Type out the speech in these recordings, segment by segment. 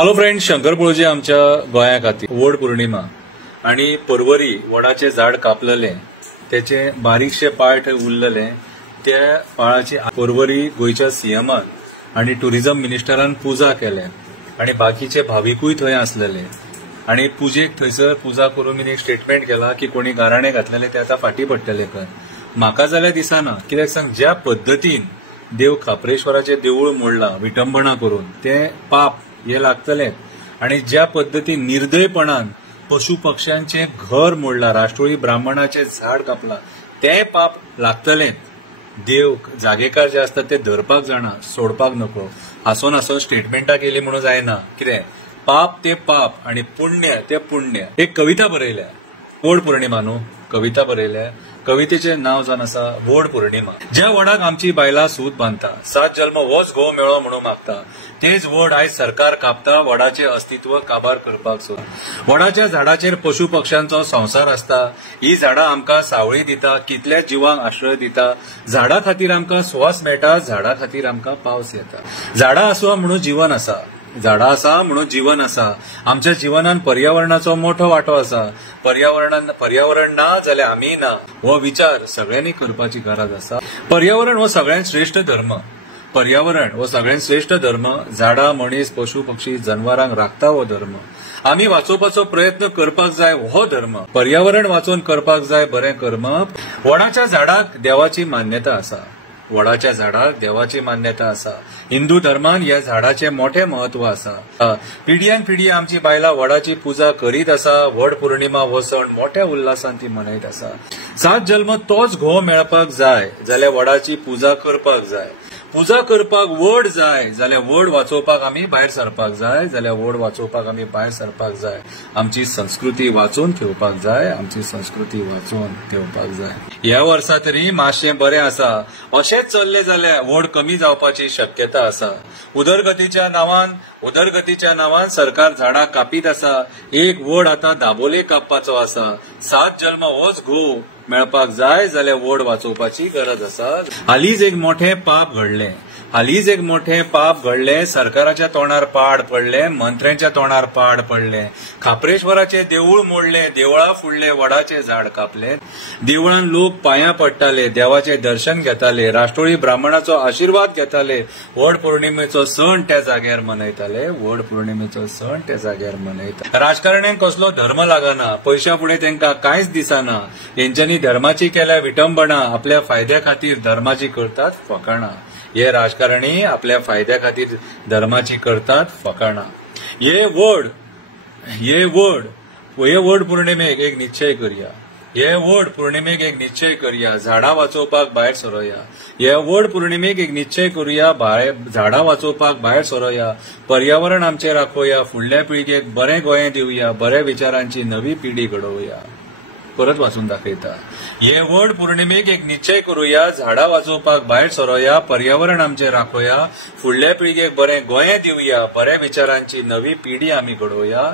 Hello friends, Shankar पळोवचे आमच्या गोंया खातीर वड पौर्णिमा आणि परवरी वडाचे झाड कापलेले त्याचे बारीकशे पाळ थंय उरलेले त्या पाळाची परवरी गोयच्या सीएमान आणि टुरिझम मिनिस्टरान पूजा केल्या आणि बाकीचे भाविकूय थंय आसलेले आणि पुजेक थंयसर पूजा करून एक स्टेटमेंट केला की कोणी गाराणे घातलेले ते आता फाटी पडटले खंय. म्हाका जाल्यार दिसना, कित्याक सांग, ज्या पद्दतीन देव खापरेश्वराचे देऊळ मोडला विटंबना करून ते पाप हे लागतले आणि ज्या पद्धतीन निर्दयपणान पशु पक्ष्यांचे घर मोडला, राष्ट्रोळी ब्राह्मणाचे झाड कापला, ते पाप लागतले. देव जागेकार जे असतात ते धरपाक जाणा, सोडपाक नको. हासून हासून स्टेटमेंटा केली म्हणून जायना. कितें पाप ते पाप आणि पुण्य ते पुण्य. एक कविता बरयल्या, वड पौर्णिमा न्हू, कविता बरयल्या. कवितेचे नाव जावन आसा वड पौर्णिमा. ज्या वडाक आमची बायलां सूत बांदता, 7 जल्म होच घोव मेळो म्हणून मागता, तेच वड आयज सरकार कापता, वडाचे अस्तित्व काबार करपाक सोद. वडाच्या झाडाचेर पशु पक्ष्यांचो संसार असता. ही झाडां आमकां सावळी दिता, कितल्याच जिवांक आश्रय दिता. झाडा खातीर आमकां सुवास मेळटा, झाडा खातीर आमकां पावस येता. झाडां आसा म्हणून जीवन आसा, झाडां आसा म्हणून जीवन आसा. आमच्या जिवनान पर्यावरणाचो मोठो वांटो आसा. पर्यावरण ना जाल्यार आमी ना, हो विचार सगळ्यांनी करपाची गरज आसा. पर्यावरण हो सगळ्यांत श्रेष्ठ धर्म. पर्यावरण हो सगळ्यांत श्रेष्ठ धर्म. झाडां, मनीस, पशु पक्षी, जनावरांक राखता हो धर्म. आमी वाचोवपाचो प्रयत्न करपाक जाय हो धर्म. पर्यावरण वाचोवन करपाक जाय बरें कर्म. वडाच्या झाडाक देवाची मान्यता आसा. वडाच्या झाडाक देवाची मान्यता आसा. हिंदू धर्मान ह्या झाडाचे मोठे महत्व आसा. पिढ्यान पिढी आमची बायलां वडाची पूजा करीत आसा. वड पौर्णिमा हो सण मोठ्या उल्हासान ती मनयत आसा. 7 जल्म तोच घोव मेळपाक जाय जाल्यार वडाची पूजा करपाक जाय. पूजा करपाक वड जाय जाल्यार वड वाचोवपाक आमी भायर सरपाक जाय, जाल्यार वड वाचोवपाक आमी भायर सरपाक जाय. आमची संस्कृती वाचून ठेवपाक जाय, आमची संस्कृती वाचून ठेवपाक जाय. ह्या वर्सा तरी मातशें बरें आसा. अशेंच चल्ले जाल्यार वड कमी जावपाची शक्यता आसा. उदरगतीच्या नांवान सरकार झाडां कापीत आसा. एक वड आतां दाबोले कापपाचो आसा. 7 जल्म होच घोव मेळपाक जाय जाल्यार वड वाचोवपाची गरज आसा. हालींच एक मोठें पाप घडलें. सरकाराच्या तोंडार पाड पडले, मंत्र्यांच्या तोंडार पाड पडले. खापरेश्वराचे देऊळ मोडले, देवळा फुडले वडाचे झाड कापले. देवळान लोक पांयां पडटाले, देवाचे दर्शन घेताले, राष्ट्रोळी ब्राह्मणाचो आशीर्वाद घेताले. वड पौर्णिमेचो सण त्या जाग्यार मनयताले. वड पौर्णिमेचो सण त्या जाग्यार मनयता. राजकारण्यांक कसलो धर्म लागना, पयशा फुडें तांकां कांयच दिसना. हेंच्यांनी धर्माची केल्या विटंबना, आपल्या फायद्या खातीर धर्माची करतात फकाणां. हे राजकारणी आपल्या फायद्या खातीर धर्माची करतात फकाणां. हे वड पौर्णिमेक एक निश्चय करुया. झाडां वाचोवपाक भायर सरोया. हे वड पौर्णिमेक एक निश्चय करुया, झाडां वाचोवपाक भायर सरोया. पर्यावरण आमचें राखोया. फुडल्या पिळगेक बरें गोंय दिवया. बऱ्या विचारांची नवी पिढी घडोवया. परत वाचून दाखयता. हे वड पौर्णिमेक एक निश्चय करुया, झाडां वाचोवपाक भायर सरोया. पर्यावरण आमचें राखोया. फुडल्या पिळगेक बरें गोंय दिवया. बऱ्या विचारांची नवी पिढी आमी घडोवया.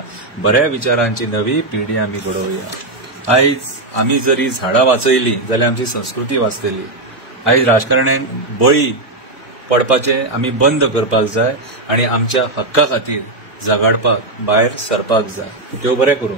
आयज आमी जरी झाडां वाचयली जाल्यार आमची संस्कृती वाचतली. आयज राजकारण्यांक बळी पडपाचे आमी बंद करपाक जाय आणि आमच्या हक्का खातीर झगडपाक भायर सरपाक जाय. देव बरें करूं.